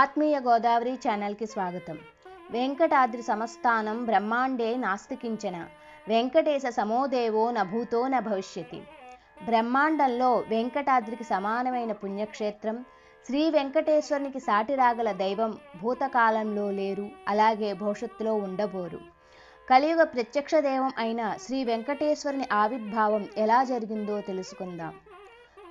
ఆత్మీయ గోదావరి ఛానల్కి స్వాగతం. వెంకటాద్రి సమస్థానం బ్రహ్మాండే నాస్తికించన. వెంకటేశ సమోదేవో నభూతో న భవిష్యతి. బ్రహ్మాండంలో వెంకటాద్రికి సమానమైన పుణ్యక్షేత్రం శ్రీ వెంకటేశ్వరునికి సాటి రాగల దైవం భూతకాలంలో లేరు అలాగే భవిష్యత్తులో ఉండబోరు. కలియుగ ప్రత్యక్ష దైవం అయిన శ్రీ వెంకటేశ్వరుని ఆవిర్భావం ఎలా జరిగిందో తెలుసుకుందాం.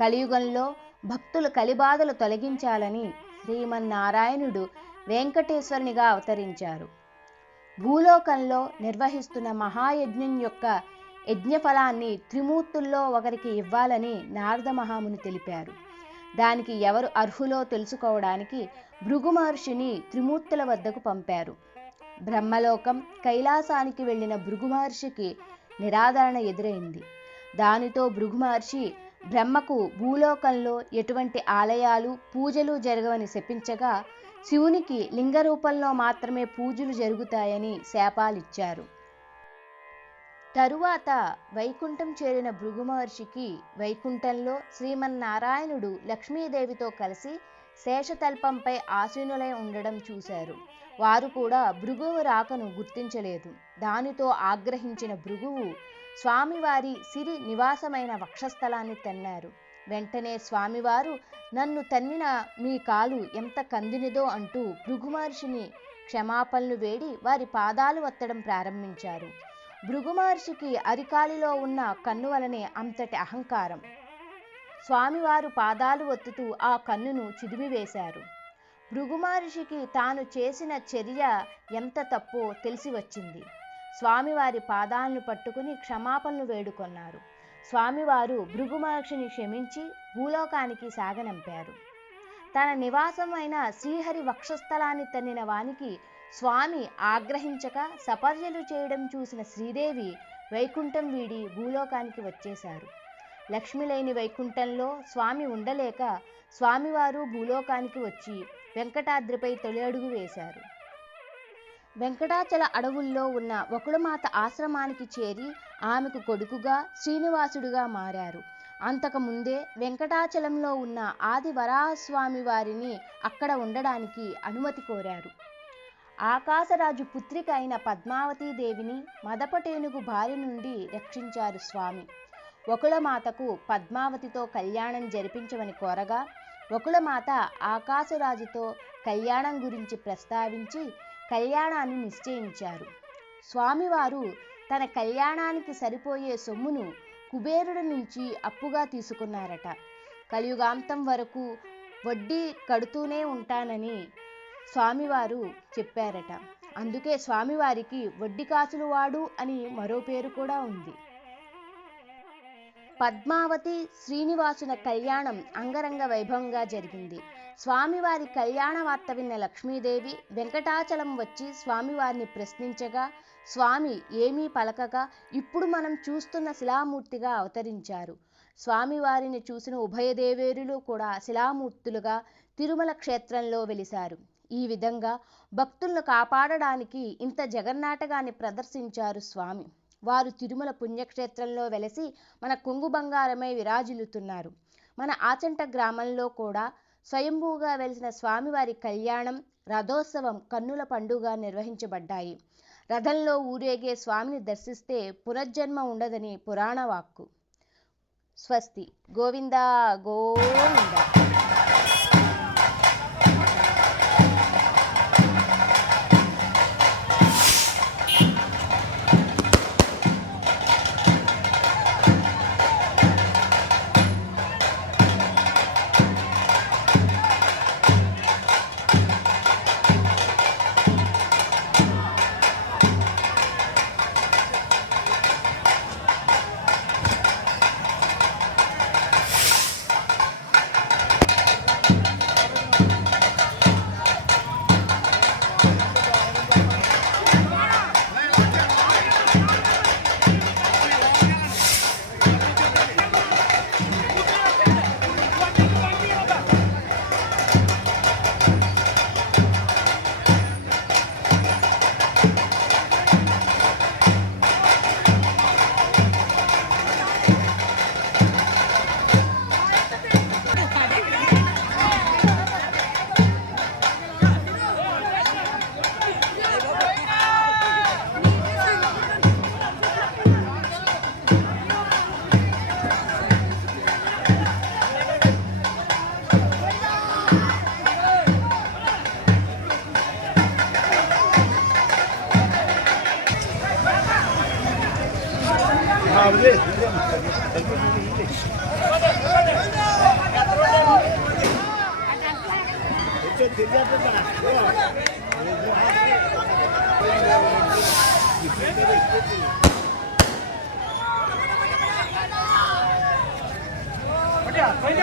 కలియుగంలో భక్తులు కలిబాధలు తొలగించాలని శ్రీమన్నారాయణుడు వెంకటేశ్వరునిగా అవతరించారు. భూలోకంలో నిర్వహిస్తున్న మహాయజ్ఞం యొక్క యజ్ఞఫలాన్ని త్రిమూర్తుల్లో ఒకరికి ఇవ్వాలని నారద మహాముని తెలిపారు. దానికి ఎవరు అర్హులో తెలుసుకోవడానికి భృగు మహర్షిని త్రిమూర్తుల వద్దకు పంపారు. బ్రహ్మలోకం కైలాసానికి వెళ్ళిన భృగు మహర్షికి నిరాదరణ ఎదురైంది. దానితో భృగు మహర్షి బ్రహ్మకు భూలోకంలో ఎటువంటి ఆలయాలు పూజలు జరగవని శపించగా శివునికి లింగ రూపంలో మాత్రమే పూజలు జరుగుతాయని శాపాలిచ్చారు. తరువాత వైకుంఠం చేరిన భృగు మహర్షికి వైకుంఠంలో శ్రీమన్నారాయణుడు లక్ష్మీదేవితో కలిసి శేషతల్పంపై ఆసీనులై ఉండడం చూశారు. వారు కూడా భృగువు రాకను గుర్తించలేదు. దానితో ఆగ్రహించిన భృగువు స్వామివారి సిరి నివాసమైన వక్షస్థలాన్ని తన్నారు. వెంటనే స్వామివారు నన్ను తన్నిన మీ కాలు ఎంత కందినిదో అంటూ భృగుమహర్షిని క్షమాపణలు వేడి వారి పాదాలు వత్తడం ప్రారంభించారు. భృగుమహర్షికి అరికాలిలో ఉన్న కన్ను వలనే అంతటి అహంకారం. స్వామివారు పాదాలు ఒత్తుతూ ఆ కన్నును చిదిమివేశారు. భృగుమహర్షికి తాను చేసిన చర్య ఎంత తప్పో తెలిసి వచ్చింది. స్వామివారి పాదాలను పట్టుకుని క్షమాపణలు వేడుకొన్నారు. స్వామివారు భృగు మహర్షిని క్షమించి భూలోకానికి సాగనంపారు. తన నివాసమైన శ్రీహరి వక్షస్థలాన్ని తన్నిన వానికి స్వామి ఆగ్రహించక సపర్యలు చేయడం చూసిన శ్రీదేవి వైకుంఠం వీడి భూలోకానికి వచ్చేశారు. లక్ష్మి లేని వైకుంఠంలో స్వామి ఉండలేక స్వామివారు భూలోకానికి వచ్చి వెంకటాద్రిపై తొలి అడుగు వేశారు. వెంకటాచల అడవుల్లో ఉన్న ఒకడుమాత ఆశ్రమానికి చేరి ఆమెకు కొడుకుగా శ్రీనివాసుడిగా మారారు. అంతకు ముందే వెంకటాచలంలో ఉన్న ఆది వరాహస్వామి వారిని అక్కడ ఉండడానికి అనుమతి కోరారు. ఆకాశరాజు పుత్రిక అయిన పద్మావతీదేవిని మదపటేనుగు భార్య నుండి రక్షించారు స్వామి. ఒకళమాతకు పద్మావతితో కళ్యాణం జరిపించమని కోరగా ఒకళమాత ఆకాశరాజుతో కళ్యాణం గురించి ప్రస్తావించి కళ్యాణాన్ని నిశ్చయించారు. స్వామివారు తన కళ్యాణానికి సరిపోయే సొమ్మును కుబేరుడి నుంచి అప్పుగా తీసుకున్నారట. కలియుగాంతం వరకు వడ్డీ కడుతూనే ఉంటానని స్వామివారు చెప్పారట. అందుకే స్వామివారికి వడ్డీ కాసులు వాడు అని మరో పేరు కూడా ఉంది. పద్మావతి శ్రీనివాసుల కళ్యాణం అంగరంగ వైభవంగా జరిగింది. స్వామివారి కళ్యాణ వార్త విన్న లక్ష్మీదేవి వెంకటాచలం వచ్చి స్వామివారిని ప్రశ్నించగా స్వామి ఏమీ పలకగా? ఇప్పుడు మనం చూస్తున్న శిలామూర్తిగా అవతరించారు. స్వామివారిని చూసిన ఉభయదేవేరులు కూడా శిలామూర్తులుగా తిరుమల క్షేత్రంలో వెలిశారు. ఈ విధంగా భక్తులను కాపాడడానికి ఇంత జగన్నాటకాన్ని ప్రదర్శించారు స్వామి. వారు తిరుమల పుణ్యక్షేత్రంలో వెలసి మన కొంగు బంగారమై విరాజిల్లుతున్నారు. మన ఆచంట గ్రామంలో కూడా స్వయంభూగా వెలిసిన స్వామివారి కళ్యాణం రథోత్సవం కన్నుల పండుగ నిర్వహించబడ్డాయి. రథంలో ఊరేగే స్వామిని దర్శిస్తే పునర్జన్మ ఉండదని పురాణ వాక్కు స్వస్తి. గోవిందా గోవిందా. ఆత్మీయ